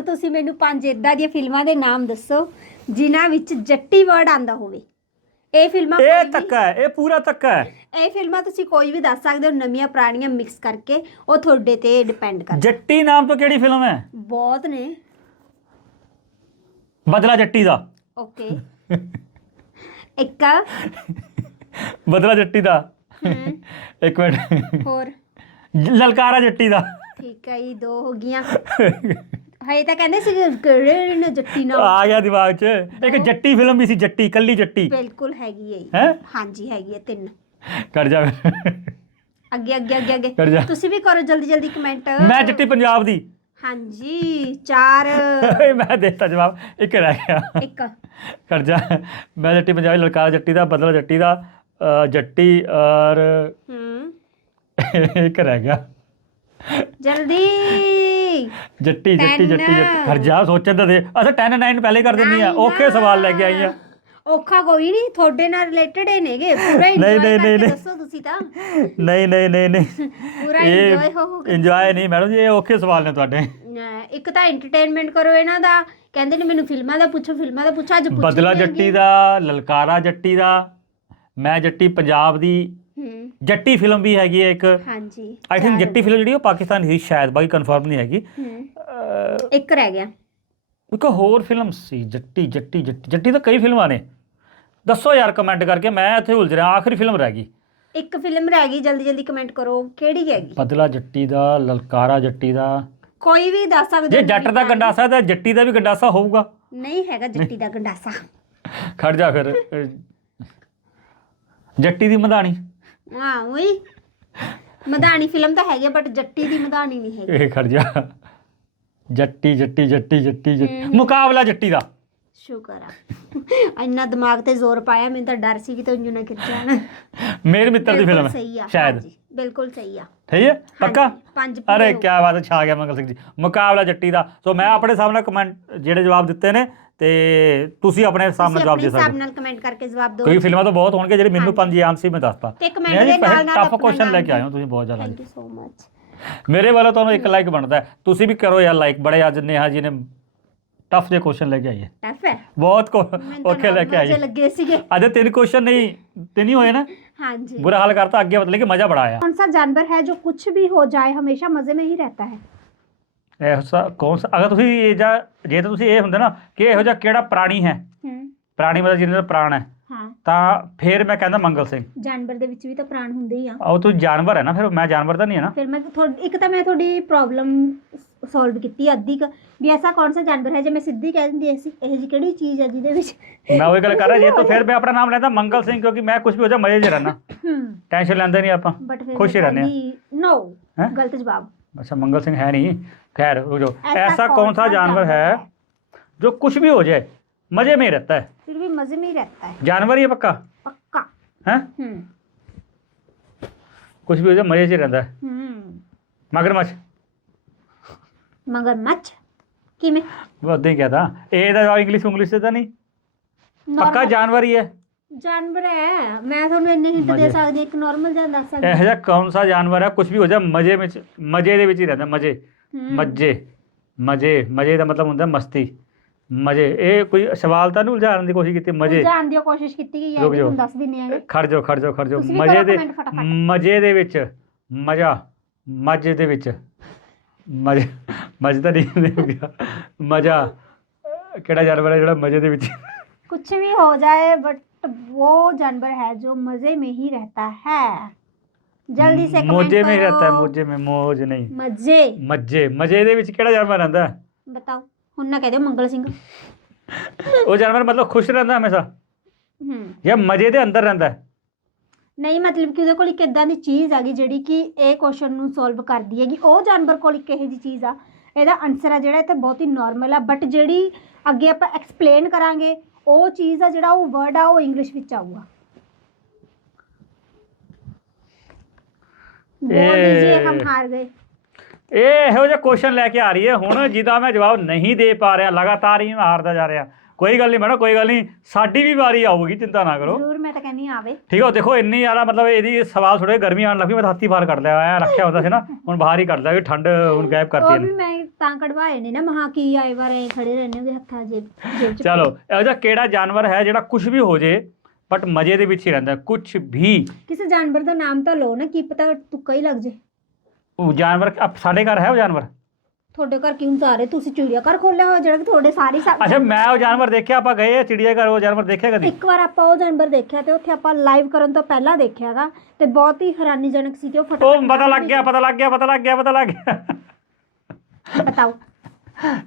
ਹੁਣ ਤੁਸੀਂ ਮੈਨੂੰ ਪੰਜ ਇਦਾਂ ਦੀਆਂ ਫਿਲਮਾਂ ਦੇ ਨਾਮ ਦੱਸੋ ਜਿਨ੍ਹਾਂ ਵਿੱਚ ਜੱਟੀ ਵਰਡ ਆਂਦਾ ਹੋਵੇ। ਇਹ ਫਿਲਮਾਂ ਕੋਈ ਇਹ ਵੀ- ਤੱਕਾ ਹੈ ਇਹ ਪੂਰਾ ਤੱਕਾ ਹੈ। ਇਹ ਫਿਲਮਾਂ ਤੁਸੀਂ ਕੋਈ ਵੀ ਦੱਸ ਸਕਦੇ ਹੋ ਨਵੀਆਂ ਪੁਰਾਣੀਆਂ ਮਿਕਸ ਕਰਕੇ ਉਹ ਤੁਹਾਡੇ ਤੇ ਡਿਪੈਂਡ ਕਰਦਾ। ਜੱਟੀ ਨਾਮ ਤੋਂ ਕਿਹੜੀ ਫਿਲਮ ਹੈ? ਬਹੁਤ ਨੇ। ਬਦਲਾ ਜੱਟੀ ਦਾ। ਓਕੇ। ਇੱਕ। ਬਦਲਾ ਜੱਟੀ ਦਾ। ਹਮ, ਇੱਕ ਮਿੰਟ। ਹੋਰ। ਲਲਕਾਰਾ ਜੱਟੀ ਦਾ। ਠੀਕ ਹੈ ਇਹ ਦੋ ਹੋ ਗਈਆਂ। ਹਏ ਤਾਂ ਕਹਿੰਦੇ ਸੀ ਕਿਹੜੇ ਨੇ ਜੱਟੀ ਨਾਲ? ਆ ਗਿਆ ਦਿਮਾਗ 'ਚ। ਇੱਕ ਜੱਟੀ ਫਿਲਮ ਵੀ ਸੀ ਜੱਟੀ ਕੱਲੀ ਜੱਟੀ। ਬਿਲਕੁਲ ਹੈਗੀ ਹੈ। ਹੈ? ਹਾਂਜੀ ਹੈਗੀ ਹੈ ਤਿੰਨ। ਕਰ ਜਾ। ਅੱਗੇ ਅੱਗੇ ਅੱਗੇ ਕਰ ਜਾ। ਅੱਗੇ ਤੁਸੀਂ ਵੀ ਕਰੋ ਜਲਦੀ ਜਲਦੀ ਕਮੈਂਟ ਮੈਂ ਜੱਟੀ ਪੰਜਾਬ ਦੀ। ਹਾਂਜੀ ਚਾਰ। ਮੈਂ ਦੇਤਾ ਜਵਾਬ। ਇੱਕ ਰਹਿ ਗਿਆ। ਇੱਕ। ਕਰ ਜਾ। ਮੈਂ ਜੱਟੀ ਪੰਜਾਬੀ ਲਲਕਾਰਾ ਜੱਟੀ ਦਾ ਬਦਲਾ ਜੱਟੀ ਦਾ ਅ, ਜੱਟੀ ਔਰ ਹੂੰ। ਇੱਕ ਰਹਿ ਗਿਆ। ਜਲਦੀ। ਜੱਟੀ ਜੱਟੀ. ਜੱਟੀ ਜੱਟੀ। ਜਾ ਸੋਚਣ ਤਾਂ ਦੇ। ਅੱਛਾ 10 9 ਪਹਿਲੇ ਕਰ ਦਿੰਦੀ ਆ। ਓਕੇ। ਸਵਾਲ ਲੈ ਕੇ ਆਈ ਆ। ਔਖਾ ਕੋਈ ਨਹੀਂ ਤੁਹਾਡੇ ਨਾਲ ਰਿਲੇਟਡ ਹੀ ਨੇਗੇ। ਪੂਰਾ ਇੰਜੋਏ ਨਹੀਂ, ਕਰਕੇ ਨਹੀਂ। ਦੱਸੋ ਤੁਸੀਂ ਤਾਂ। ਨਹੀਂ ਨਹੀਂ ਨਹੀਂ ਨਹੀਂ। ਪੂਰਾ ਇੰਜੋਏ ਹੋ ਹੋ ਕੇ ਇੰਜੋਏ ਨਹੀਂ ਮੈਡਮ ਜੀ ਇਹ ਓਕੇ ਸਵਾਲ ਨੇ ਤੁਹਾਡੇ। ਇੱਕ ਤਾਂ ਐਂਟਰਟੇਨਮੈਂਟ ਕਰੋ ਇਹਨਾਂ ਦਾ। ਕਹਿੰਦੇ ਨੇ ਮੈਨੂੰ ਫਿਲਮਾਂ ਦਾ ਪੁੱਛੋ ਫਿਲਮਾਂ ਦਾ ਪੁੱਛੋ ਅੱਜ ਪੁੱਛ ਬਦਲਾ। ਜੱਟੀ ਦਾ ਲਲਕਾਰਾ ਜੱਟੀ ਦਾ ਮੈਂ ਜੱਟੀ ਪੰਜਾਬ ਦੀ ਜੱਟੀ ਫਿਲਮ ਵੀ ਹੈਗੀ ਹੈ ਇੱਕ। ਹਾਂਜੀ ਆਈ ਥਿੰਕ ਜੱਟੀ ਫਿਲਮ ਜਿਹੜੀ ਉਹ ਪਾਕਿਸਤਾਨ ਦੀ ਸ਼ਾਇਦ ਬਾਕੀ ਕਨਫਰਮ ਨਹੀਂ ਹੈਗੀ। ਹੂੰ। ਇੱਕ ਰਹਿ ਗਿਆ। ਇੱਕ ਹੋਰ ਫਿਲਮ ਸੀ ਜੱਟੀ ਜੱਟੀ ਜੱਟੀ। ਜੱਟੀ ਤਾਂ ਕਈ ਫਿਲਮਾਂ ਨੇ। ਦੱਸੋ ਯਾਰ ਕਮੈਂਟ ਕਰਕੇ ਮੈਂ ਇੱਥੇ ਉਲਝ ਰਿਹਾ ਆਖਰੀ ਫਿਲਮ ਰਹਿ ਗਈ। ਇੱਕ ਫਿਲਮ ਰਹਿ ਗਈ ਜਲਦੀ ਜਲਦੀ ਕਮੈਂਟ ਕਰੋ ਕਿਹੜੀ ਹੈਗੀ? ਬਦਲਾ ਜੱਟੀ ਦਾ ਲਲਕਾਰਾ ਜੱਟੀ ਦਾ। ਕੋਈ ਵੀ ਦੱਸ ਸਕਦੇ ਜੇ ਹੋ ਜੱਟ ਦਾ ਗੰਡਾਸਾ ਤਾਂ ਜੱਟੀ ਦਾ ਵੀ ਗੰਡਾਸਾ ਹੋਊਗਾ। ਨਹੀਂ ਹੈਗਾ ਜੱਟੀ ਦਾ ਗੰਡਾਸਾ। ਖੜ ਜਾ ਫਿਰ ਜੱਟੀ ਦੀ ਮਧਾਣੀ। ਹਾਂ ਉਹੀ ਮਧਾਣੀ ਫਿਲਮ ਤਾਂ ਹੈਗੀ ਬਟ ਜੱਟੀ ਦੀ ਮਧਾਣੀ ਨਹੀਂ ਹੈਗੀ। ਇਹ ਖੜ ਜਾ। ਜੱਟੀ ਜੱਟੀ ਜੱਟੀ ਜੱਟੀ। ਮੁਕਾਬਲਾ ਜੱਟੀ ਦਾ। ਸ਼ੁਕਰ ਆ। ਇੰਨਾ ਦਿਮਾਗ ਤੇ ਜ਼ੋਰ ਪਾਇਆ ਮੈਨੂੰ ਤਾਂ ਡਰ ਸੀ ਕਿ ਤੂੰ ਉਂਝ ਨਾ ਖਿੱਚ ਜਾਣਾ। ਮੇਰ ਮਿੱਤਰ ਦੀ ਫਿਲਮ ਸਹੀ ਆ ਹੈ ਸ਼ਾਇਦ। ਹਾਂਜੀ, ਬਿਲਕੁਲ ਸਹੀ ਆ। ਠੀਕ ਹੈ? ਪੱਕਾ? ਹਾਂਜੀ, ਪੰਜ ਪੂਰੇ ਅਰੇ ਹੋ ਕੀ ਬਾਤ ਹੈ ਛਾ ਗਿਆ ਮੰਗਲ ਸਿੰਘ ਜੀ। ਮੁਕਾਬਲਾ ਜੱਟੀ ਦਾ। ਸੋ ਮੈਂ ਆਪਣੇ ਸਾਹਮਣੇ ਕਮੈਂਟ ਜਿਹੜੇ ਜਵਾਬ ਦਿੱਤੇ ਨੇ ਤੇ ਤੁਸੀਂ ਆਪਣੇ ਸਾਹਮਣੇ ਤੁਸੀਂ ਜਵਾਬ ਆਪਣੇ ਦੇ ਹਿਸਾਬ ਸਕਦੇ ਨਾਲ ਕਮੈਂਟ ਕਰਕੇ ਜਵਾਬ ਦਿਓ ਕੋਈ ਫਿਲਮਾਂ ਤਾਂ ਬਹੁਤ ਹੋਣਗੇ ਜਿਹੜੇ ਮੈਨੂੰ ਹਾਂਜੀ। ਪੰਜ ਯਾਦ ਸੀ ਮੈਂ ਦੱਸਤਾ ਤੇ comment ਦੇ ਨਾਲ ਨਾਲ ਟਫ ਆਪਣਾ ਕੁਐਸਚਨ ਲੈ ਨਾਮ ਕੇ ਆਏ ਹੋ ਤੁਸੀਂ ਬਹੁਤ ਜ਼ਿਆਦਾ ਥੈਂਕ ਯੂ ਸੋ ਮਚ ਮੇਰੇ ਵੱਲੋਂ ਤੁਹਾਨੂੰ ਇੱਕ ਲਾਈਕ ਬਣਦਾ ਹੈ। ਤੁਸੀਂ ਵੀ ਕਰੋ ਯਾਰ ਲਾਈਕ ਬੜੇ ਅੱਜ ਨੇਹਾ ਜੀ ਨੇ ਟਫ ਜਿਹੇ ਕੁਐਸਚਨ ਲੈ ਕੇ ਆਈ ਹੈ ਟਫ ਹੈ ਬਹੁਤ ਕੋ- ਮੈਨੂੰ ਤਾਂ ਔਖੇ ਲੈ ਕੇ normal ਆਈ ਜਿਹੇ ਹੈ ਲੱਗੇ ਸੀਗੇ ਅੱਜ ਤਿੰਨ ਕੁਐਸਚਨ ਨਹੀਂ ਤਿੰਨ ਹੀ ਹੋਏ ਨਾ ਹਾਂਜੀ बुरा हाल करता आगे मतलब कि मजा बड़ा आया कौन सा जानवर है जो कुछ भी हो जाए हमेशा मजे में ही रहता है ਐਸਾ ਕੌਣ ਸਾ ਅਗਰ ਤੁਸੀਂ ਇਹ ਜਾਂ ਜੇ ਤਾਂ ਤੁਸੀਂ ਇਹ ਹੁੰਦੇ ਨਾ ਕਿ ਇਹੋ ਜਿਹਾ ਕਿਹੜਾ ਪ੍ਰਾਣੀ ਹੈ? ਪ੍ਰਾਣੀ ਮਤਲਬ ਜਿਹਦੇ ਦਾ ਪ੍ਰਾਣ ਹੈ। ਹਾਂ। ਤਾਂ ਫਿਰ ਮੈਂ ਕਹਿੰਦਾ ਮੰਗਲ ਸਿੰਘ। ਜਾਨਵਰ ਦੇ ਵਿੱਚ ਵੀ ਤਾਂ ਪ੍ਰਾਣ ਹੁੰਦੇ ਹੀ ਆ। ਉਹ ਤੂੰ ਜਾਨਵਰ ਹੈ ਨਾ ਫਿਰ ਮੈਂ ਜਾਨਵਰ ਤਾਂ ਨਹੀਂ ਹੈ ਨਾ। ਫਿਰ ਮੈਂ ਤੁਹਾਡੀ ਇੱਕ ਤਾਂ ਮੈਂ ਤੁਹਾਡੀ ਪ੍ਰੋਬਲਮ ਸੋਲਵ ਕੀਤੀ ਅੱਧੀ ਕੁ, ਵੀ ਐਸਾ ਕੌਣ ਸਾ ਜਾਨਵਰ ਹੈ ਜੇ ਮੈਂ ਸਿੱਧੀ ਕਹਿ ਦਿੰਦੀ ਐਸੀ ਇਹ ਜੀ ਕਿਹੜੀ ਚੀਜ਼ ਹੈ ਜਿਹਦੇ ਵਿੱਚ ਮੈਂ ਉਹ ਗੱਲ ਕਰ ਰਿਹਾ ਜੇ ਤਾਂ ਫਿਰ ਮੈਂ ਆਪਣਾ ਨਾਮ ਲੈਂਦਾ ਮੰਗਲ ਸਿੰਘ ਕਿਉਂਕਿ ਮੈਂ ਕੁਝ ਵੀ ਹੋ ਜਾ ਮਜ਼ੇ 'ਚ ਰਹਿਣਾ ਟੈਨਸ਼ਨ ਲੈਂਦੇ ਨਹੀਂ ਆਪਾਂ ਬਟ ਫਿਰ ਖੁਸ਼ ਹੀ ਰਹਿੰਦੇ ਨੋ ਹੈਂ? ਗਲਤ ਜਵਾਬ। अच्छा मंगल सिंह है नहीं खैर रुक जाओ ऐसा ऐसा कौन कौन सा सा जानवर जानवर है है? जो कुछ भी हो जाए मजे में ही रहता है फिर भी मजे में ही रहता है जानवर ही है पक्का पक्का है हम्म कुछ भी हो जाए मजे से ही रहता है हम्म मगरमच्छ मगरमच्छ किमें वो उद्दे क्या था ए ਦਾ ਜਵਾਬ ਇੰਗਲਿਸ਼ ਇੰਗਲਿਸ਼ ਤੇ ਤਾਂ ਨਹੀਂ ਪੱਕਾ Normal- ਜਾਨਵਰ ਹੀ ਹੈ ਜਾਨਵਰ ਹੈ। ਮੈਂ ਤੁਹਾਨੂੰ ਇੰਨੇ ਹਿੰਟ ਦੇ ਸਕਦੀ ਇੱਕ ਨਾਰਮਲ ਜਿਹਾ ਦੱਸ ਸਕਦੀ ਇਹੋ ਜਿਹਾ ਕੌਣ ਸਾ ਜਾਨਵਰ ਹੈ ਕੁਝ ਵੀ ਹੋ ਜਾ ਮਜ਼ੇ ਵਿੱਚ ਮਜ਼ੇ ਦੇ ਵਿੱਚ ਹੀ ਰਹਿੰਦਾ ਮਜ਼ੇ। ਮਜ਼ੇ ਮਜ਼ੇ ਮਜ਼ੇ ਦਾ ਮਤਲਬ ਹੁੰਦਾ ਮਸਤੀ। ਮਜ਼ੇ। ਇਹ ਕੋਈ ਸਵਾਲ ਤਾਂ ਨਹੀਂ ਉਲਝਾਉਣ ਦੀ ਕੋਸ਼ਿਸ਼ ਕੀਤੀ ਮਜ਼ੇ? ਜਾਣ ਦੀ ਕੋਸ਼ਿਸ਼ ਕੀਤੀ ਗਈ ਹੈ ਤੁਹਾਨੂੰ ਦੱਸ ਦਿੰਨੇ ਹੈਗੇ। ਖੜ ਜਾਓ ਖੜ ਜਾਓ ਮਜ਼ੇ ਦੇ ਮਜ਼ੇ ਦੇ ਵਿੱਚ ਮਜ਼ਾ ਮਜ਼ੇ ਦੇ ਵਿੱਚ। ਮਜ਼ੇ ਮਜ਼ੇ ਤਾਂ ਨਹੀਂ ਹੋ ਗਿਆ ਮਜ਼ਾ ਕਿਹੜਾ ਜਾਨਵਰ ਹੈ ਜਿਹੜਾ ਮਜ਼ੇ ਦੇ ਵਿੱਚ? ਕੁਝ ਵੀ ਹੋ ਜਾਏ ਬਟ वो जानवर है जो मजे में ही रहता है जल्दी से comment ਮੋਜੇ में ही करो। रहता है ਮੋਜੇ में ਮੋਜ ਨਹੀਂ मजे ਮੱਜੇ ਮਜ਼ੇ ਦੇ ਵਿੱਚ ਕਿਹੜਾ ਜਾਨਵਰ ਰਹਿੰਦਾ ਹੈ? बताओ ਹੁਣ ਨਾ ਕਹਿ ਦਿਓ ਮੰਗਲ ਸਿੰਘ ਉਹ ਜਾਨਵਰ ਮਤਲਬ ਖੁਸ਼ ਰਹਿੰਦਾ ਹਮੇਸ਼ਾ ਹੂੰ ਜਾਂ ਮਜ਼ੇ ਦੇ ਅੰਦਰ ਰਹਿੰਦਾ ਹੈ? ਨਹੀਂ ਮਤਲਬ ਕਿ ਉਹਦੇ ਕੋਲ ਇੱਕ ਇਦਾਂ ਦੀ ਚੀਜ਼ ਹੈਗੀ ਜਿਹੜੀ ਕਿ ਇਹ ਕੁਐਸਚਨ ਨੂੰ ਸੋਲਵ ਕਰਦੀ ਹੈਗੀ ਉਹ ਜਾਨਵਰ ਕੋਲ ਇੱਕ ਇਹੋ ਜਿਹੀ ਚੀਜ਼ ਆ ਇਹਦਾ ਆਨਸਰ ਆ ਜਿਹੜਾ ਇਹ ਤੇ ਬਹੁਤ ਹੀ ਨਾਰਮਲ ਆ ਬਟ ਜਿਹੜੀ ਅੱਗੇ ਆਪਾਂ ਐਕਸਪਲੇਨ ਕਰਾਂਗੇ ਉਹ ਚੀਜ਼ ਆ ਜਿਹੜਾ ਉਹ ਵਰਡ ਆ ਉਹ ਇੰਗਲਿਸ਼ ਵਿੱਚ ਆਊਗਾ। ਇਹ ਇਹੋ ਜਿਹਾ ਕੁਐਸਚਨ ਲੈ ਕੇ ਆ ਰਹੀ ਹੈ। ਹੁਣ ਜਿਹਦਾ ਮੈਂ ਜਵਾਬ ਨਹੀਂ ਦੇ ਪਾ ਰਿਹਾ ਲਗਾਤਾਰ ਹੀ ਮਾਰਦਾ ਜਾ ਰਿਹਾ। ਕੋਈ ਗੱਲ ਨਹੀਂ ਮੈਡਮ ਕੋਈ ਗੱਲ ਨਹੀਂ। ਸਾਡੀ ਵੀ ਵਾਰੀ ਆਊਗੀ ਚਿੰਤਾ ਨਾ ਕਰੋ। ਜ਼ਰੂਰ ਮੈਂ ਤਾਂ ਕਹਿੰਦੀ ਹਾਂ ਆਵੇ। ਠੀਕ ਹੈ ਦੇਖੋ ਇੰਨੀ ਜ਼ਿਆਦਾ ਮਤਲਬ ਇਹਦੀ ਸਵਾਲ ਥੋੜੇ ਗਰਮੀ ਆਉਣ ਲੱਗੀ ਮੈਂ ਤਾਂ ਹੱਥੀ ਬਾਹਰ ਕੱਢ ਲਿਆ ਐ ਰੱਖਿਆ ਹੁੰਦਾ ਸੀ ਨਾ ਹੁਣ ਬਾਹਰ ਹੀ ਕੱਢ ਲਿਆ ਕਿ ਠੰਡ ਹੁਣ ਗਾਇਬ ਕਰਤੀ ਉਹ ਵੀ ਮੈਂ ਤਾਂ ਕਢਵਾਏ ਨੇ ਨਾ ਮਹਾ ਕੀ ਆਏ ਵਾਰ ਐ ਖੜੇ ਰਹਿੰਦੇ ਉਹਦੇ ਹੱਥਾਂ ਜੇਬ ਜੇਬ ਚ ਚਲੋ ਇਹੋ ਜਿਹਾ ਕਿਹੜਾ ਜਾਨਵਰ ਹੈ ਜਿਹੜਾ ਕੁਝ ਵੀ ਹੋ ਜੇ ਬਟ ਮਜ਼ੇ ਦੇ ਵਿੱਚ ਹੀ ਰਹਿੰਦਾ ਕੁਝ ਵੀ। ਕਿਸੇ ਜਾਨਵਰ ਦਾ ਨਾਮ ਤਾਂ ਲਓ ਨਾ ਕੀ ਪਤਾ ਤੁੱਕਾ ਹੀ ਲੱਗ ਜੇ। ਉਹ ਜਾਨਵਰ ਅਪ- ਸਾਡੇ ਘਰ ਹੈ ਉਹ ਜਾਨਵਰ? ਤੁਹਾਡੇ ਘਰ ਕਿਉਂ ਸਾਰੇ ਤੁਸੀਂ ਚਿੜੀਆ ਘਰ ਖੋਲਿਆ ਹੋਇਆ ਜਿਹੜਾ ਕਿ ਤੁਹਾਡੇ ਸਾਰੇ ਸਾ- ਅੱਛਾ ਮੈਂ ਉਹ ਜਾਨਵਰ ਦੇਖਿਆ ਆਪਾਂ ਗਏ ਆ ਚਿੜੀਆ ਘਰ ਉਹ ਜਾਨਵਰ ਦੇਖਿਆ ਕਦੀ ਇੱਕ ਵਾਰ ਆਪਾਂ ਉਹ ਜਾਨਵਰ ਦੇਖਿਆ ਤੇ ਉੱਥੇ ਆਪਾਂ ਲਾਈਵ ਕਰਨ ਤੋਂ ਪਹਿਲਾਂ ਦੇਖਿਆਗਾ ਤੇ ਬਹੁਤ ਹੀ ਹੈਰਾਨੀਜਨਕ ਸੀ ਤੇ ਉਹ ਫਟਾਫਟ ਉਹ ਪਤਾ ਲੱਗ ਗਿਆ ਪਤਾ ਲੱਗ ਗਿਆ ਪਤਾ ਲੱਗ ਗਿਆ ਪਤਾ ਲੱਗ ਗਿਆ ਬਤਾਓ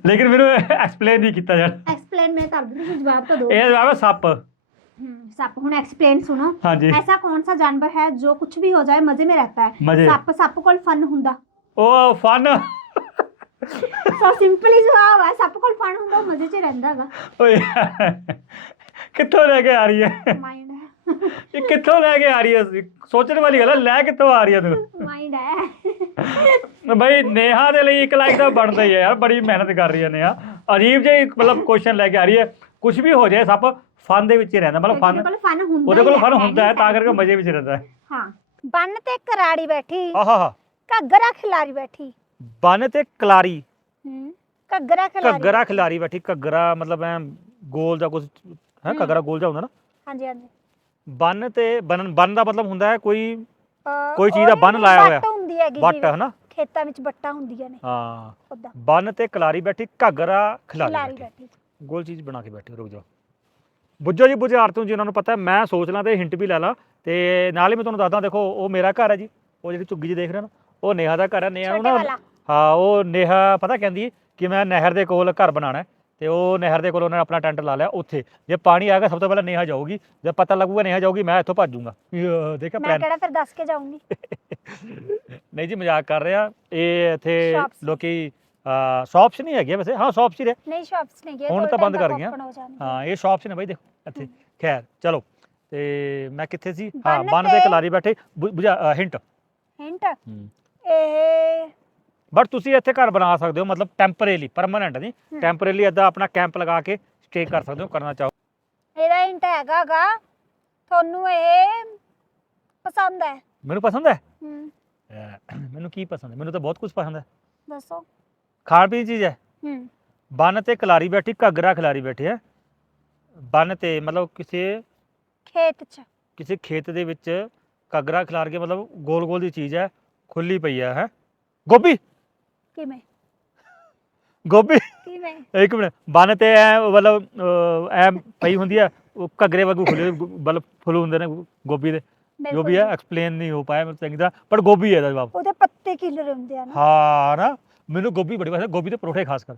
ਲੇਕਿਨ ਮੈਨੂੰ ਐਕਸਪਲੇਨ ਨਹੀਂ ਕੀਤਾ ਜਾਣ ਐਕਸਪਲੇਨ ਮੈਂ ਕਰ ਦਿੰਦੀ ਤੁਸੀਂ ਜਵਾਬ ਤਾਂ ਦਿਓ ਇਹ ਜਵਾਬ ਹੈ ਸੱਪ हम्म, सप ਹੁਣ एक्सप्लेन सुनो ਹਾਂਜੀ ऐसा कौन सा जानवर है जो कुछ भी हो जाए मजे में रहता है ਮਜ਼ੇ ਸੱਪ ਸੱਪ ਕੋਲ ਫਨ ਹੁੰਦਾ ਉਹ ਫਨ ਸੋ ਸਿੰਪਲੀ ਹੈ ਸੱਪ ਕੋਲ ਫਨ ਹੁੰਦਾ ਉਹ ਮਜ਼ੇ 'ਚ ਰਹਿੰਦਾ ਹੈਗਾ ਓਏ ਕਿੱਥੋਂ ਲੈ ਕੇ ਆ ਰਹੀ ਹੈ ਮਾਈਂਡ ਹੈ। ਇਹ ਕਿੱਥੋਂ ਲੈ ਕੇ ਆ ਰਹੀ ਹੈ ਸੋਚਣ ਵਾਲੀ ਗੱਲ ਹੈ ਲੈ ਕਿੱਥੋਂ ਆ ਰਹੀ ਹੈ ਤੂੰ? ਮਾਈਂਡ ਹੈ। ਬਈ ਨੇਹਾ ਦੇ ਲਈ ਇੱਕ ਲਾਈਕ ਤਾਂ ਬਣਦਾ ਹੀ ਹੈ ਯਾਰ ਬੜੀ ਮਿਹਨਤ ਕਰ ਰਹੀ ਹੈ ਨੇਹਾ। ਅਜੀਬ ਜਿਹੀ ਮਤਲਬ ਕੁਐਸਚਨ ਲੈ ਕੇ ਆ ਰਹੀ ਹੈ ਕੁਝ ਵੀ ਹੋ ਜਾਏ ਸੱਪ ਫਨ ਦੇ ਵਿੱਚ ਹੀ ਰਹਿੰਦਾ ਮਤਲਬ ਉਹਦੇ ਫਨ ਕੋਲ ਫਨ ਹੁੰਦਾ ਉਹਦੇ ਕੋਲ ਫਨ ਹੁੰਦਾ ਹੈ ਤਾਂ ਕਰਕੇ ਮਜ਼ੇ ਵਿੱਚ ਰਹਿੰਦਾ ਹੈ ਹਾਂ। ਬੰਨ ਤੇ ਕਰਾੜੀ ਬੈਠੀ। ਆਹਾ ਘੱਗਰਾ ਖਿਲਾਰੀ ਬੈਠੀ। ਬਨ ਤੇ ਕਲਾਰੀ। ਹੂੰ ਘੱਗਰਾ ਖਿਲਾਰੀ। ਘੱਗਰਾ ਖਿਲਾਰੀ ਬੈਠੀ ਘੱਗਰਾ ਮਤਲਬ ਐ ਗੋਲ ਜਾਂ ਕੁਝ ਹੈ। ਘੱਗਰਾ ਗੋਲ ਜਾਂ ਹੁੰਦਾ ਨਾ। ਹਾਂਜੀ ਹਾਂਜੀ। ਬੰਨ ਤੇ ਬਨ ਬੰਨ ਦਾ ਮਤਲਬ ਹੁੰਦਾ ਹੈ ਕੋਈ ਅਹ, ਕੋਈ ਚੀਜ਼ ਦਾ ਉਹਦੀ ਬੰਨ੍ਹ ਲਾਇਆ ਹੋਇਆ। ਵੱਟ ਹੁੰਦੀ ਹੈਗੀ ਵੱਟ ਜਿਵੇਂ ਹਨਾ? ਖੇਤਾਂ ਵਿੱਚ ਬੱਟਾਂ ਹੁੰਦੀਆਂ ਨੇ। ਹਾਂ। ਉਦਾਂ ਬੰਨ ਤੇ ਕਲਾਰੀ ਬੈਠੀ ਘੱਗਰਾ ਖਿਲਾਰੀ ਖਿਲਾਰੀ ਬੈਠੀ। ਬੈਠੀ। ਗੋਲ ਚੀਜ਼ ਬਣਾ ਕੇ ਬੈਠੇ ਰੁਕ ਜਾਓ। ਬੁੱਝੋ ਜੀ ਬੁਝਾਰਤ ਨੂੰ ਜਿਨ੍ਹਾਂ ਨੂੰ ਪਤਾ ਹੈ, ਮੈਂ ਸੋਚ ਲਾਂ ਤੇ ਹਿੰਟ ਵੀ ਲੈ ਲਾਂ। ਤੇ ਨਾਲ ਹੀ ਮੈਂ ਤੁਹਾਨੂੰ ਦੱਸਦਾ ਦੇਖੋ ਉਹ ਮੇਰਾ ਘਰ ਹੈ ਜੀ। ਉਹ ਜਿਹੜੀ ਝੁੱਗੀ ਜੀ ਦੇਖ ਰਹੇ ਹੋ ਨਾ ਉਹ ਨੇਹਾ ਦਾ ਘਰ ਹੈ। ਨੇਹਾ ਨੂੰ ਛੋਟੇ ਨਾ ਵਾਲਾ। ਹਾਂ ਉਹ ਨੇਹਾ ਪਤਾ ਕਹਿੰਦੀ ਕਿ ਮੈਂ ਨਹਿਰ ਦੇ ਕੋਲ ਘਰ ਬਣਾਉਣਾ ਹੈ ਤੇ ਉਹ ਨਹਿਰ ਦੇ ਕੋਲ ਉਹਨੇ ਆਪਣਾ ਟੈਂਟ ਲਾ ਲਿਆ ਉੱਥੇ। ਜੇ ਪਾਣੀ ਆਏਗਾ ਸਭ ਤੋਂ ਪਹਿਲਾਂ ਨੇਹਾ ਜਾਊਗੀ। ਜੇ ਪਤਾ ਲੱਗੂਗਾ ਨੇਹਾ ਜਾਊਗੀ ਮੈਂ ਇੱਥੋਂ ਭੱਜੂਗਾ। ਦੇਖਿਆ ਮੈਂ ਪਲਾਨ ਕਿਹੜਾ ਫਿਰ ਦੱਸ ਕੇ ਜਾਊਂਗੀ? ਨਹੀਂ ਜੀ ਮਜ਼ਾਕ ਕਰ ਰਿਹਾ। ਇਹ ਇੱਥੇ Shops। ਲੋਕੀ ਸ਼ਾਪਸ ਨਹੀਂ ਹੈਗੇ ਵੈਸੇ। ਹਾਂ ਸ਼ਾਪਸ ਹੀ ਰਹੇ ਨਹੀਂ ਸ਼ਾਪਸ ਨਹੀਂ ਗਏ ਹੁਣ ਤਾਂ ਬੰਦ ਕਰ ਗਈਆਂ। ਹੋ ਇਹ ਸ਼ਾਪਸ ਨੇ ਬਾਈ ਦੇਖੋ ਇੱਥੇ। ਖੈਰ ਚਲੋ। ਤੇ ਮੈਂ ਕਿੱਥੇ ਸੀ? ਹਾਂ ਬੰਨ ਬੰਨ ਤੇ ਤੇ- ਕਲਾਰੀ ਬੈਠੇ। ਹਿੰਟ। ਹਿੰਟ? ਇਹ ਬਟ ਤੁਸੀਂ ਇੱਥੇ ਘਰ ਬਣਾ ਸਕਦੇ ਹੋ ਮਤਲਬ ਟੈਂਪਰੇਰੀ ਪਰਮਨੈਂਟ ਨਹੀਂ। ਟੈਂਪਰੇਰੀ ਇਦਾਂ ਆਪਣਾ ਕੈਂਪ ਲਗਾ ਕੇ ਸਟੇ ਕਰ ਸਕਦੇ ਹੋ ਕਰਨਾ ਚਾਹੋ। ਇਹਦਾ ਹਿੰਟ ਹੈਗਾਗਾ ਤੁਹਾਨੂੰ ਇਹ ਪਸੰਦ ਹੈ। ਮੈਨੂੰ ਪਸੰਦ ਹੈ? ਹੂੰ। ਅਹ ਮੈਨੂੰ ਕੀ ਪਸੰਦ ਹੈ? ਮੈਨੂੰ ਤਾਂ ਬਹੁਤ ਕੁਝ ਪਸੰਦ ਹੈ। ਦੱਸੋ। ਖਾਣ ਪੀਣ ਦੀ ਚੀਜ਼ ਹੈ। ਹੂੰ। ਬੰਨ ਤੇ ਕਲਾਰੀ ਬੈਠੀ ਘੱਗਰਾ ਖਿਲਾਰੀ ਬੈਠੇ ਹੈ। ਬੰਨ ਤੇ ਮਤਲਬ ਕਿਸੇ ਖੇਤ 'ਚ। ਕਿਸੇ ਖੇਤ ਦੇ ਵਿੱਚ ਘੱਗਰਾ ਖਿਲਾਰ ਕੇ ਮਤਲਬ ਗੋਲ ਗੋਲ ਦੀ ਚੀਜ਼ ਹੈ। ਖੁੱਲੀ ਪਈ ਹੈ ਹੈ। ਗੋਭੀ! ਕਿਵੇਂ? ਗੋਭੀ ਕਿਵੇਂ? ਇੱਕ ਮਿੰਟ ਬੰਨ ਤੇ ਐ ਮਤਲਬ ਐ ਪਈ ਹੁੰਦੀ ਹੈ ਉਹ ਘੱਗਰੇ ਵਾਂਗੂ ਖੁੱਲੇ ਮਤਲਬ ਫੁੱਲ ਹੁੰਦੇ ਨੇ ਗੋਭੀ ਦੇ। ਜੋ ਵੀ ਹੈ। ਐਕਸਪਲੇਨ ਨਹੀਂ ਹੋ ਪਾਇਆ ਮੈਨੂੰ ਚੰਗੀ ਤਰ੍ਹਾਂ ਪਰ ਗੋਭੀ ਹੈ ਇਹਦਾ ਜਵਾਬ। ਉਹਦੇ ਪੱਤੇ ਕਿਲਰ ਹੁੰਦੇ ਆ ਨਾ। ਹਾਂ ਨਾ ਮੈਨੂੰ ਗੋਭੀ ਬੜੀ ਪਸੰਦ ਗੋਭੀ ਦੇ ਪਰੋਠੇ ਖਾਸ ਕਰ।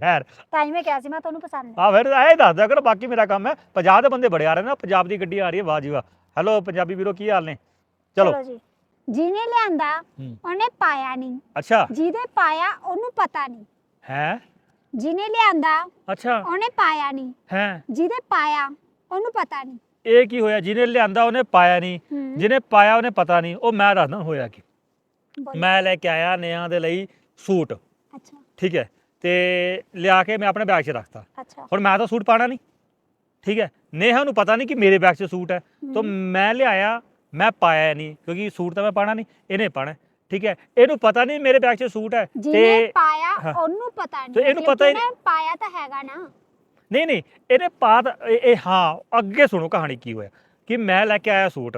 ਖੈਰ। ਤਾਂ ਹੀ ਮੈਂ ਕਿਹਾ ਸੀ ਮੈਂ ਤੁਹਾਨੂੰ ਪਸੰਦ ਆ। ਫਿਰ ਇਹ ਦੱਸ ਦਿਆ ਕਰੋ ਬਾਕੀ ਮੇਰਾ ਕੰਮ ਹੈ ਪੰਜਾਬ ਦੇ ਬੰਦੇ ਬੜੇ ਆ ਰਹੇ ਨੇ ਪੰਜਾਬ ਦੀ ਗੱਡੀ ਆ ਰਹੀ ਹੈ ਵਾਹ ਜੀ ਵਾਹ। ਹੈਲੋ ਪੰਜਾਬੀ ਵੀਰੋ ਕੀ ਹਾਲ ਨੇ? ਚਲੋ ਜੀ। ਜਿਹਨੇ ਲਿਆਂਦਾ ਹੂੰ। ਉਹਨੇ ਪਾਇਆ ਨਹੀਂ। ਅੱਛਾ। ਜਿਹਦੇ ਪਾਇਆ ਉਹਨੂੰ ਪਤਾ ਨਹੀਂ। ਹੈ? ਜਿਹਨੇ ਲਿਆਂਦਾ ਅੱਛਾ। ਉਹਨੇ ਪਾਇਆ ਨਹੀਂ। ਹੈ? ਜਿਹਦੇ ਪਾਇਆ ਉਹਨੂੰ ਪਤਾ ਨਹੀਂ। ਇਹ ਕੀ ਹੋਇਆ? ਜਿਹਨੇ ਲਿਆਂਦਾ ਉਹਨੇ ਪਾਇਆ ਨਹੀਂ। ਹੂੰ। ਜਿਹਨੇ ਪਾਇਆ ਉਹਨੇ ਪਤਾ ਨਹੀਂ। ਉਹ ਮੈਂ ਦੱਸਦਾ ਹੋਇਆ ਕੀ। ਬੋਲੋ। ਮੈਂ ਲੈ ਕੇ ਆਇਆ ਨਿਆਂ ਦੇ ਲਈ ਸੂਟ। ਅੱਛਾ। ਠੀਕ ਹੈ। ਤੇ ਲਿਆ ਕੇ ਮੈਂ ਆਪਣੇ ਬੈਗ 'ਚ ਰੱਖਤਾ। ਅੱਛਾ। ਹੁਣ ਮੈਂ ਤਾਂ ਸੂਟ ਪਾਣਾ ਨਹੀਂ। ਠੀਕ ਹੈ। ਨੇਹਾ ਨੂੰ ਪਤਾ ਨਹੀਂ ਕਿ ਮੇਰੇ ਬੈਗ 'ਚ ਸੂਟ ਹੈ। ਤਾਂ ਹੂੰ। ਮੈਂ ਲਿਆਇਆ ਮੈਂ ਪਾਇਆ ਨਹੀਂ ਕਿਉਂਕਿ ਸੂਟ ਤਾਂ ਮੈਂ ਪਾਣਾ ਨਹੀਂ ਇਹਨੇ ਪਾਣਾ ਠੀਕ ਹੈ ਇਹਨੂੰ ਪਤਾ ਨਹੀਂ ਮੇਰੇ ਬੈਗ 'ਚ ਸੂਟ ਹੈ ਜਿਹਨੇ ਪਾਇਆ। ਉਹਨੂੰ ਪਤਾ ਨਹੀਂ। ਤੇ ਇਹਨੂੰ ਪਤਾ ਹੀ ਪਾਇਆ ਤਾਂ ਹੈਗਾ ਨਾ। ਨਹੀਂ ਨਹੀਂ ਇਹਨੇ ਪਾ ਤਾਂ- ਇਹ ਹਾਂ ਅੱਗੇ ਸੁਣੋ ਕਹਾਣੀ ਕੀ ਹੋਇਆ ਕਿ ਮੈਂ ਲੈ ਕੇ ਆਇਆ ਸੂਟ।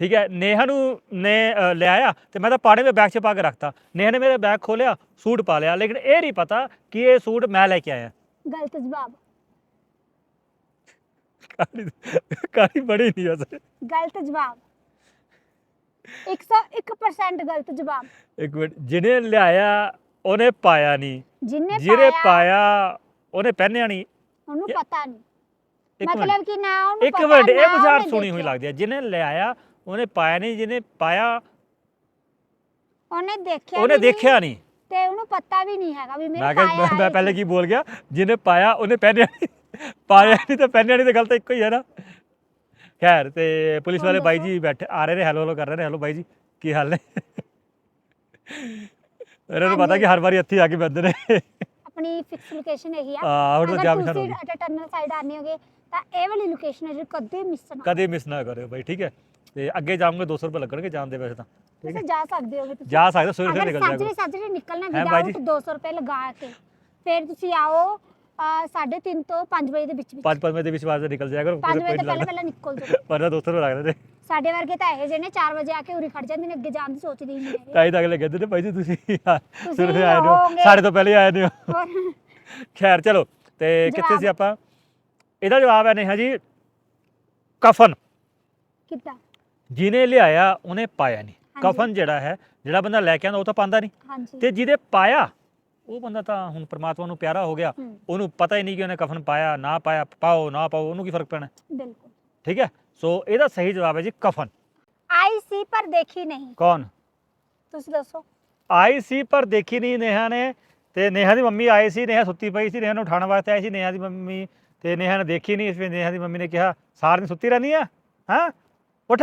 ਠੀਕ ਹੈ ਨੇਹਾ ਨੂੰ ਨੇ ਅ, ਲਿਆਇਆ ਤੇ ਮੈਂ ਤਾਂ ਪਾੜੇ ਵਿੱਚ ਬੈਗ 'ਚ ਪਾ ਕੇ ਰੱਖਤਾ। ਨੇਹਾ ਨੇ ਮੇਰੇ ਬੈਗ ਖੋਲਿਆ ਸੂਟ ਪਾ ਲਿਆ ਲੇਕਿਨ ਇਹ ਨਹੀਂ ਪਤਾ ਕਿ ਇਹ ਸੂਟ ਮੈਂ ਲੈ ਕੇ ਆਇਆ। ਗਲਤ ਜਵਾਬ। ਕਹਾਣੀ ਕਹਾਣੀ ਬੜੀ ਨਹੀਂ ਅਸਲ ਗਲਤ ਜਵਾਬ। 101% ਗਲਤ ਜਵਾਬ। ਇੱਕ ਮਿੰਟ ਜਿਹਨੇ ਲਿਆਇਆ ਉਹਨੇ ਪਾਇਆ ਨਹੀਂ। ਜਿਹਨੇ ਜਿਹਨੇ ਪਾਇਆ ਪਾਇਆ ਉਹਨੇ ਪਹਿਨਿਆ ਨਹੀਂ। ਉਹਨੂੰ ਪਤਾ ਨਹੀਂ। ਇੱਕ ਮਿੰਟ। ਮਤਲਬ ਕਿ ਨਾ ਉਹਨੂੰ ਇੱਕ ਪਤਾ, ਮਿੰਟ ਇਹ ਨਾ ਉਹਨੇ ਸੁਣੀ ਹੋਈ ਦੇਖਿਆ। ਲੱਗਦੀ ਹੈ। ਜਿਹਨੇ ਲਿਆਇਆ ਉਹਨੇ ਪਾਇਆ ਨਹੀਂ। ਜਿਹਨੇ ਪਾਇਆ ਉਹਨੇ ਦੇਖਿਆ ਉਹਨੇ ਵੀ ਨਹੀਂ ਦੇਖਿਆ ਨਹੀਂ। ਤੇ ਉਹਨੂੰ ਪਤਾ ਵੀ ਨਹੀਂ ਹੈਗਾ ਵੀ ਮੇਰੇ ਮੈਂ ਪਾਇਆ ਕਿਹਾ ਮੈਂ- ਪਹਿਲੇ ਕੀ ਬੋਲ ਗਿਆ? ਜਿਹਨੇ ਪਾਇਆ ਉਹਨੇ ਪਹਿਨਿਆ ਨਹੀਂ। ਪਾਇਆ ਨਹੀਂ ਤਾਂ ਪਹਿਨਿਆ ਨਹੀਂ ਤਾਂ ਗੱਲ ਤਾਂ ਇੱਕੋ ਹੀ ਹੈ ਨਾ। ਖੈਰ ਤੇ ਪੁਲਿਸ ਵਾਲੇ ਬਾਈ। ਜੀ ਬੈਠੇ ਆ ਰਹੇ ਨੇ ਹੈਲੋ ਹੈਲੋ ਕਰ ਰਹੇ ਨੇ। ਹੈਲੋ ਬਾਈ ਜੀ ਕੀ ਹਾਲ ਨੇ? ਇਹਨਾਂ ਨੂੰ ਪਤਾ ਕਿ ਹਰ ਵਾਰੀ ਇੱਥੇ ਹੀ ਆ ਕੇ ਬੈਠਦੇ ਨੇ। ਆਪਣੀ ਫਿਕਸ ਲੋਕੇਸ਼ਨ ਇਹੀ ਆ। ਆਹ ਹੁਣ ਤਾਂ ਜਾ ਅਗਰ ਪਛਾਣ ਹੋ ਤੁਸੀਂ ਗਈ ਟਨਲ ਸਾਈਡ ਆਨੇ ਹੋਗੇ ਤਾਂ ਇਹ ਵਾਲੀ ਲੋਕੇਸ਼ਨ ਹੈ ਜਿਹੜੀ ਕਦੇ ਮਿਸ ਨਾ ਕਦੇ ਮਿਸ ਨਾ ਕਰਿਓ ਬਾਈ ਠੀਕ ਹੈ। ਤੇ ਅੱਗੇ ਜਾਵਾਂਗੇ 200 ਰੁਪਏ ਲੱਗਣਗੇ ਜਾਣ ਦੇ ਵੈਸੇ ਤਾਂ ਠੀਕ ਹੈ। ਤੁਸੀਂ ਜਾ ਸਕਦੇ ਹੋਗੇ ਤੁਸੀਂ। ਜਾ ਸਕਦੇ ਸਵੇਰੇ ਸਵੇਰੇ ਅਗਰ ਨਿਕਲ ਸਾਜਰੇ ਜਾਗੋ ਸਾਜਰੇ ਨਿਕਲਣਾ ਹੈਂ ਬਾਈ ਜੀ? ਵਿਦਆਊਟ 200 ਰੁਪਏ ਲਗਾ ਕੇ ਫਿਰ ਤੁਸੀਂ ਆਓ 3:30 ਤੋਂ 5 ਵਜੇ ਦੇ ਵਿੱਚ ਵਿੱਚ। 5 ਵਜੇ ਦੇ ਵਿੱਚ ਬਾਅਦ ਨਿਕਲ ਜਾਇਆ ਕਰੋ 5 ਵਜੇ ਕੋਈ ਤੋਂ ਪਹਿਲਾਂ ਪਹਿਲਾਂ ਨਿਕਲ ਜਾਓ। ਪਰ 200 ਰੁਪਏ ਲੱਗਦੇ ਨੇ ਸਾਡੇ ਵਰਗੇ ਤਾਂ ਇਹ ਜਿਹੇ ਨੇ 4 ਵਜੇ ਆ ਕੇ ਉਰੀ ਖੜ ਜਾਂਦੇ ਨੇ ਅੱਗੇ ਜਾਣ ਦੀ ਸੋਚਦੇ ਹੀ ਨਹੀਂ ਹੈਗੇ। ਤਾਈ ਤਾਂ ਅਗਲੇ ਕਹਿੰਦੇ ਨੇ ਭਾਈ ਜੀ ਤੁਸੀਂ ਸਵੇਰੇ ਆਏ ਨੇ ਹੋਵੋਗੇ। ਸਾਡੇ ਤੋਂ ਪਹਿਲੇ ਆਏ ਨੇ। ਖੈਰ ਚਲੋ ਤੇ ਕਿੱਥੇ। ਸੀ ਆਪਾਂ? ਇਹਦਾ ਜਵਾਬ ਹੈ ਨੇਹਾ ਜੀ ਕਫਨ। ਕਿੱਦਾਂ? ਜਿਹਨੇ ਲਿਆਇਆ ਉਹਨੇ ਪਾਇਆ ਨਹੀਂ। ਕਫਨ ਜਿਹੜਾ ਹੈ ਜਿਹੜਾ ਬੰਦਾ ਲੈ ਕੇ ਆਉਂਦਾ ਉਹ ਤਾਂ ਪਾਉਂਦਾ ਨਹੀਂ। ਤੇ ਜਿਹਦੇ ਪਾਇਆ ਉਹ ਬੰਦਾ ਤਾਂ ਹੁਣ ਪ੍ਰਮਾਤਮਾ ਨੂੰ ਪਿਆਰਾ ਹੋ ਗਿਆ। ਹੂੰ, ਉਹਨੂੰ ਪਤਾ ਹੀ ਨਹੀਂ ਕਿ ਉਹਨੇ ਕਫਨ ਪਾਇਆ ਨਾ ਪਾਇਆ ਪਾਓ ਨਾ ਪਾਓ ਉਹਨੂੰ ਕੀ ਫ਼ਰਕ ਪੈਣਾ? ਬਿਲਕੁਲ। ਠੀਕ ਹੈ? ਸੋ ਇਹਦਾ ਸਹੀ ਜਵਾਬ ਹੈ ਜੀ ਕਫਨ। ਆਈ ਸੀ ਪਰ ਦੇਖੀ ਨਹੀਂ। ਕੌਣ? ਤੁਸੀਂ ਦੱਸੋ। ਆਈ ਸੀ ਪਰ ਦੇਖੀ ਨਹੀਂ ਨੇਹਾ ਨੇ ਤੇ ਨੇਹਾ ਦੀ ਮੰਮੀ ਆਈ ਸੀ ਨੇਹਾ ਸੁੱਤੀ ਪਈ ਸੀ ਨੇਹਾ ਨੂੰ ਉਠਾਉਣ ਵਾਸਤੇ ਆਈ ਸੀ ਨੇਹਾ ਦੀ ਮੰਮੀ ਤੇ ਨੇਹਾ ਨੇ ਦੇਖੀ ਨਹੀਂ ਇਸ ਵਿੱਚ ਨੇਹਾ ਦੀ ਮੰਮੀ ਨੇ ਕਿਹਾ ਸਾਰ ਦਿਨ ਸੁੱਤੀ ਰਹਿੰਦੀ ਆ? ਹਾਂ? ਉੱਠ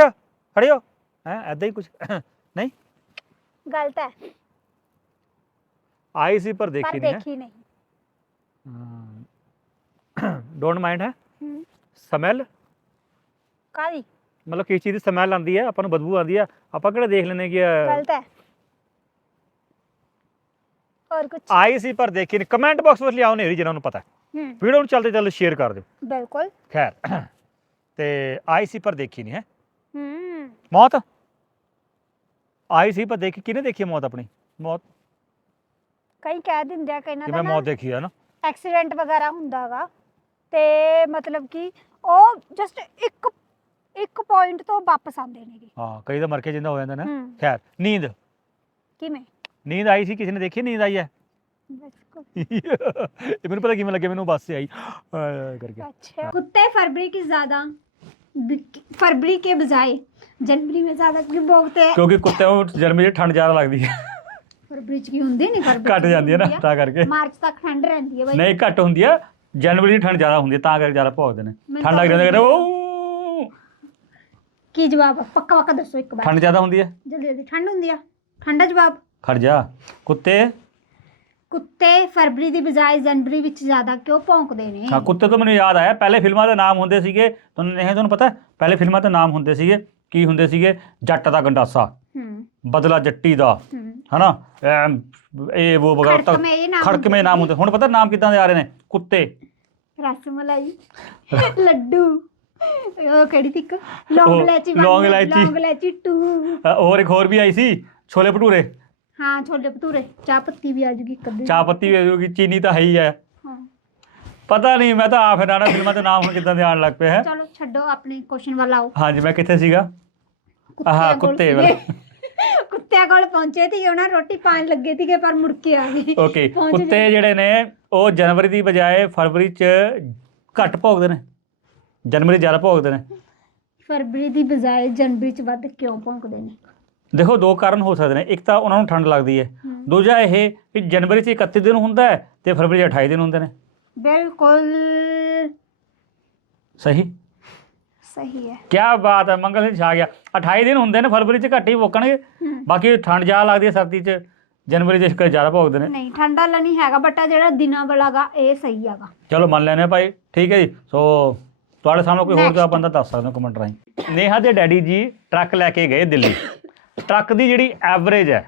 ਖੜਿਓ ਹੈ। ਐਦਾਂ ਹੀ ਕੁਝ ਨਹੀਂ? ਗਲਤ ਹੈ। ਆਈ ਸੀ ਪਰ ਪਰ ਦੇਖੀ ਨਹੀਂ ਦੇਖੀ ਨਹੀਂ। ਹੈ ਡੋਂਟ ਮਾਈਂਡ ਹੈ। ਹੂੰ ਸਮੈਲ? ਕਾਦੀ ਮਤਲਬ ਕਿਸ ਚੀਜ਼ ਦੀ ਸਮੈਲ ਆਉਂਦੀ ਹੈ? ਆਪਾਂ ਨੂੰ ਬਦਬੂ ਆਉਂਦੀ ਹੈ। ਆਪਾਂ ਕਿਹੜਾ ਦੇਖ ਲੈਨੇ ਕਿ ਗਲਤ ਹੈ। ਹੋਰ ਕੁਝ ਆਈ ਸੀ ਪਰ ਦੇਖੀ ਨਹੀਂ। ਕਮੈਂਟ ਬਾਕਸ ਵਿੱਚ ਲਿਆਓ ਨੇਰੀ ਜਿਹਨਾਂ ਨੂੰ ਪਤਾ ਹੈ। ਵੀਡੀਓ ਨੂੰ ਚੱਲਦੇ ਚੱਲਦੇ ਸ਼ੇਅਰ ਕਰ ਦਿਓ। ਬਿਲਕੁਲ। ਖੈਰ। ਤੇ ਆਈ ਸੀ ਪਰ ਦੇਖੀ ਨਹੀਂ ਹੈ। ਹੂੰ ਮੌਤ? ਆਈ ਸੀ ਪਰ ਦੇਖੀ ਕਿਹਨੇ ਦੇਖੀ ਮੌਤ ਆਪਣੀ? ਮੌਤ ਕਈ ਕਹਿ ਦਿੰਦੇ ਆ ਕਿ ਇਹਨਾਂ ਦਾ ਜਿਵੇਂ ਨਾ ਮੌਤ ਦੇਖੀ ਹੈ ਨਾ ਐਕਸੀਡੈਂਟ ਵਗੈਰਾ ਹੁੰਦਾਗਾ ਤੇ ਮਤਲਬ ਕਿ ਉਹ ਜਸਟ ਇੱਕ ਇੱਕ ਪੁਆਇੰਟ ਤੋਂ ਵਾਪਸ ਆਉਂਦੇ ਨੇਗੇ ਹਾਂ ਕਈ ਤਾਂ ਮਰ ਕੇ ਜਿੰਦਾ ਹੋ ਜਾਂਦੇ ਨੇ ਹੂੰ ਖੈਰ ਨੀਂਦ ਕਿਵੇਂ ਨੀਂਦ ਆਈ ਸੀ ਕਿਸੇ ਨੇ ਦੇਖੀ ਨੀਂਦ ਆਈ ਹੈ ਬਿਲਕੁਲ ਇਹ ਮੈਨੂੰ ਪਤਾ ਕਿਵੇਂ ਲੱਗਿਆ ਮੈਨੂੰ ਬੱਸ ਸੇ ਆਈ ਆਏ ਕਰਕੇ अच्छा कुत्ते फरवरी की ज्यादा फरवरी के बजाय जनवरी में ज्यादा क्यों भोगते हैं ਕਿਉਂਕਿ ਕੁੱਤੇ ਨੂੰ ਜਰਮਨੀ 'ਚ ਠੰਡ ਜ਼ਿਆਦਾ ਲੱਗਦੀ ਹੈ ਪਰ ਬ੍ਰਿਜ ਵੀ ਹੁੰਦੇ ਨਹੀਂ ਪਰ ਘਟ ਜਾਂਦੀ ਹੈ ਨਾ ਤਾਂ ਕਰਕੇ। ਮਾਰਚ ਤੱਕ ਠੰਡ ਰਹਿੰਦੀ ਹੈ ਬਾਈ। ਨਹੀਂ ਘਟ ਹੁੰਦੀ ਹੈ ਜਨਵਰੀ ਠੰਡ ਜ਼ਿਆਦਾ ਹੁੰਦੀ ਹੈ ਤਾਂ ਕਰਕੇ ਜ਼ਿਆਦਾ ਭੌਂਦੇ ਨੇ। ਠੰਡ ਲੱਗ ਜਾਂਦੀ ਕਹਿੰਦੇ ਉਹ ਕੀ ਜਵਾਬ ਪੱਕਾ ਪੱਕਾ ਦੱਸੋ ਇੱਕ ਵਾਰ। ਠੰਡ ਜ਼ਿਆਦਾ ਹੁੰਦੀ ਹੈ? ਜਲਦੀ ਜਲਦੀ ਠੰਡ ਹੁੰਦੀ ਆ? ਠੰਡਾ ਜਵਾਬ? ਖੜ ਜਾ। ਕੁੱਤੇ? ਕੁੱਤੇ ਫਰਵਰੀ ਦੀ ਬਜਾਏ ਜਨਵਰੀ ਵਿੱਚ ਜ਼ਿਆਦਾ ਕਿਉਂ ਭੌਂਕਦੇ ਨੇ? ਹਾਂ ਕੁੱਤੇ ਤੋਂ ਮੈਨੂੰ ਯਾਦ ਆਇਆ ਪਹਿਲੇ ਫਿਲਮਾਂ ਦੇ ਨਾਮ ਹੁੰਦੇ ਸੀਗੇ। ਤੁਹਾਨੂੰ ਨਹੀਂ ਤੁਹਾਨੂੰ ਪਤਾ ਪਹਿਲੇ ਫਿਲਮਾਂ ਦੇ ਨਾਮ ਹੁੰਦੇ ਸੀਗੇ। ਕੀ ਹੁੰਦੇ ਸੀਗੇ? ਜੱਟ ਦਾ ਗੰਡਾਸਾ। ਬਦਲਾ ਜੱਟੀ ਦਾ ਹੂੰ। ਹਨਾ? ਐਮ, ਇਹ ਉਹ ਵਗੈਰਾ ਖੜਕਵੇਂ ਇਹ ਨਾਮ ਖੜਕਵੇਂ ਨਾਮ ਹੁੰਦੇ। ਹੁਣ ਪਤਾ ਨਾਮ ਕਿਦਾਂ ਦੇ ਆ ਰਹੇ ਨੇ? ਕੁੱਤੇ। ਰਸਮਲਾਈ ਲੱਡੂ। ਉਹ ਕਿਹੜੀ ਤਿੱਕ ਲੌਂਗ ਉਹ, ਇਲਾਇਚੀ ਲੌਂਗ ਇਲਾਇਚੀ। ਲੌਂਗ ਇਲਾਇਚੀ 2 ਅ, ਹੋਰ ਇੱਕ ਹੋਰ ਵੀ ਆਈ ਸੀ? ਛੋਲੇ ਭਟੂਰੇ। ਹਾਂ ਛੋਲੇ ਭਟੂਰੇ। ਚਾਹ ਪੱਤੀ ਵੀ ਆ ਜੂਗੀ ਕਦੇ ਚਾਹ ਪੱਤੀ ਵੀ ਆ ਜਾਊਗੀ ਚੀਨੀ ਤਾਂ ਹੈ ਹੀ ਹੈ। ਹਾਂ। ਪਤਾ ਨਹੀਂ ਮੈਂ ਤਾਂ ਆਪ ਹੈਰਾਨ ਆ ਫਿਲਮਾਂ ਦੇ ਨਾਮ ਹੁਣ ਕਿਦਾਂ ਦੇ ਆਉਣ ਲੱਗ ਪਏ ਹੈ। ਚਲੋ ਛੱਡੋ ਆਪਣੇ ਕੁਐਸਚਨ ਵੱਲ ਆਓ। ਹਾਂਜੀ ਮੈਂ ਕਿੱਥੇ ਸੀਗਾ? ਆਹ, ਕੋਲ ਕੁੱਤੇ ਸੀਗੇ। ਵੱਲ। ਕੁੱਤਿਆਂ ਕੋਲ ਪਹੁੰਚੇ ਤੇ ਉਹਨਾਂ ਰੋਟੀ ਪਾਣ ਲੱਗੇ ਸੀਗੇ ਪਰ ਮੁੜ ਕੇ ਆ ਗਏ। ਓਕੇ ਪਹੁੰਚ ਕੁੱਤੇ। ਜਿਹੜੇ ਨੇ ਉਹ ਜਨਵਰੀ ਦੀ ਬਜਾਏ ਫਰਵਰੀ ਚ ਘੱਟ ਭੋਗਦੇ ਨੇ। ਜਨਵਰੀ ਜ਼ਿਆਦਾ ਭੋਗਦੇ ਨੇ। ਫਰਵਰੀ ਦੀ ਬਜਾਏ ਜਨਵਰੀ ਚ ਵੱਧ ਕਿਉਂ ਭੌਂਕਦੇ ਨੇ? ਦੇਖੋ ਦੋ ਕਾਰਨ ਹੋ ਸਕਦੇ ਨੇ। ਇੱਕ ਤਾਂ ਉਹਨਾਂ ਨੂੰ ਠੰਡ ਲੱਗਦੀ ਹੈ। ਹਮ, ਦੂਜਾ ਇਹ ਕਿ ਜਨਵਰੀ 'ਚ 31 ਦਿਨ ਹੁੰਦਾ ਹੈ ਤੇ ਫਰਵਰੀ 'ਚ 28 ਦਿਨ ਹੁੰਦੇ ਨੇ। ਬਿਲਕੁਲ। ਸਹੀ? ਸਹੀ ਹੈ। ਕੀ ਬਾਤ ਹੈ ਮੰਗਲ ਸਿੰਘ ਛਾ ਗਿਆ। 28 ਦਿਨ ਹੁੰਦੇ ਨੇ ਫਰਵਰੀ 'ਚ ਘੱਟ ਹੀ ਭੋਗਣਗੇ ਹਮ, ਬਾਕੀ ਠੰਡ ਜ਼ਿਆਦਾ ਲੱਗਦੀ ਹੈ ਸਰਦੀ 'ਚ ਜਨਵਰੀ 'ਚ ਇਸ ਕਰਕੇ ਜ਼ਿਆਦਾ ਭੋਗਦੇ ਨੇ। ਨਹੀਂ ਠੰਡਾ ਵਾਲਾ ਨਹੀਂ ਹੈਗਾ ਬਟ ਆ ਜਿਹੜਾ ਦਿਨਾਂ ਵਾਲਾਗਾ ਇਹ ਸਹੀ ਹੈਗਾ। ਚਲੋ ਮੰਨ ਲੈਨੇ ਆ ਭਾਈ ਠੀਕ ਹੈ ਜੀ। ਸੋ ਤੁਹਾਡੇ ਸਾਹਮਣੇ ਕੋਈ ਹੋਰ. ਜਵਾਬ ਬੰਦਾ ਦੱਸ ਸਕਦਾ ਕਮੈਂਟ ਰਾਹੀਂ। ਨੇਹਾ ਦੇ ਡੈਡੀ ਜੀ ਟਰੱਕ ਲੈ ਕੇ ਗਏ ਦਿੱਲੀ। ਟਰੱਕ ਦੀ ਜਿਹੜੀ ਐਵਰੇਜ ਹੈ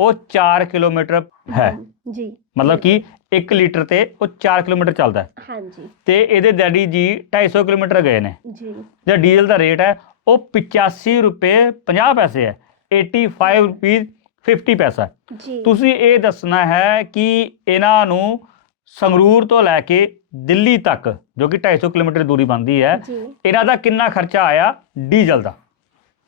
ਉਹ 4 ਕਿਲੋਮੀਟਰ ਹੈ ਜੀ। ਮਤਲਬ ਕਿ 1 ਲੀਟਰ ਤੇ ਉਹ 4 ਕਿਲੋਮੀਟਰ ਚੱਲਦਾ ਹੈ। ਹਾਂਜੀ। ਤੇ ਇਹਦੇ ਡੈਡੀ ਜੀ 250 ਕਿਲੋਮੀਟਰ ਗਏ ਨੇ। ਜੀ। ਜਿਹੜਾ ਡੀਜ਼ਲ ਦਾ ਰੇਟ ਹੈ ਉਹ 85 ਰੁਪਏ 50 ਪੈਸੇ ਹੈ 85 ਰੁਪਏ 50 ਪੈਸਾ। ਜੀ। ਤੁਸੀਂ ਇਹ ਦੱਸਣਾ ਹੈ ਕਿ ਇਹਨਾਂ ਨੂੰ ਸੰਗਰੂਰ ਤੋਂ ਲੈ ਕੇ ਦਿੱਲੀ ਤੱਕ ਜੋ ਕਿ 250 ਕਿਲੋਮੀਟਰ ਦੂਰੀ ਬਣਦੀ ਹੈ ਇਹਨਾਂ ਦਾ ਕਿੰਨਾ ਖਰਚਾ ਆਇਆ ਡੀਜ਼ਲ ਦਾ?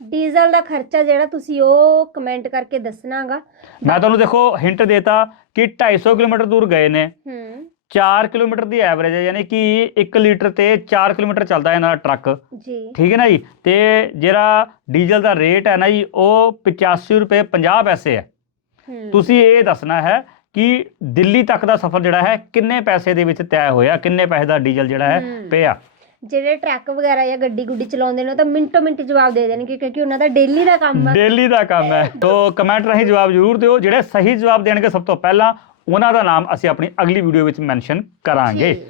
ਡੀਜ਼ਲ ਦਾ ਖਰਚਾ ਜਿਹੜਾ ਤੁਸੀਂ ਉਹ ਕਮੈਂਟ ਕਰਕੇ ਦੱਸਣਾਗਾ। ਮੈਂ ਤੁਹਾਨੂੰ ਦੇਖੋ ਹਿੰਟ ਦੇਤਾ ਕਿ 250 ਕਿਲੋਮੀਟਰ ਦੂਰ ਗਏ ਨੇ। ਹੂੰ। 4 ਕਿਲੋਮੀਟਰ ਦੀ ਐਵਰੇਜ ਹੈ ਯਾਨੀ ਕਿ 1 ਲੀਟਰ ਤੇ 4 ਕਿਲੋਮੀਟਰ ਚੱਲਦਾ ਹੈ ਇਹਨਾਂ ਦਾ ਟਰੱਕ। ਜੀ। ਠੀਕ ਹੈ ਨਾ ਜੀ? ਤੇ ਜਿਹੜਾ ਡੀਜ਼ਲ ਦਾ ਰੇਟ ਹੈ ਨਾ ਜੀ ਉਹ 85 ਰੁਪਏ 50 ਪੈਸੇ ਹੈ। ਤੁਸੀਂ ਇਹ ਦੱਸਣਾ ਹੈ ਕਿ ਦਿੱਲੀ ਤੱਕ ਦਾ ਸਫ਼ਰ ਜਿਹੜਾ ਹੈ ਕਿੰਨੇ ਪੈਸੇ ਦੇ ਵਿੱਚ ਤੈਅ ਹੋਇਆ ਕਿੰਨੇ ਪੈਸੇ ਦਾ ਡੀਜ਼ਲ ਜਿਹੜਾ ਹੂੰ। ਪਿਆ? ਜਿਹੜੇ ਟਰੱਕ ਵਗੈਰਾ ਜਾਂ ਗੱਡੀ ਗੁੱਡੀ ਚਲਾਉਂਦੇ ਨੇ ਉਹ ਤਾਂ ਮਿੰਟੋ ਮਿੰਟ ਜਵਾਬ ਦੇ ਦੇਣਗੇ ਕਿਉਂਕਿ ਉਹਨਾਂ ਦਾ ਡੇਲੀ ਦਾ ਕੰਮ ਆ। ਡੇਲੀ ਦਾ ਕੰਮ ਹੈ। ਤੋ ਕਮੈਂਟ ਰਾਹੀਂ ਜਵਾਬ ਜ਼ਰੂਰ ਦਿਓ। ਜਿਹੜੇ ਸਹੀ ਜਵਾਬ ਦੇਣਗੇ ਸਭ ਤੋਂ ਪਹਿਲਾਂ ਉਹਨਾਂ ਦਾ ਨਾਮ ਅਸੀਂ ਆਪਣੀ ਅਗਲੀ ਵੀਡੀਓ ਵਿੱਚ ਮੈਂਸ਼ਨ ਕਰਾਂਗੇ।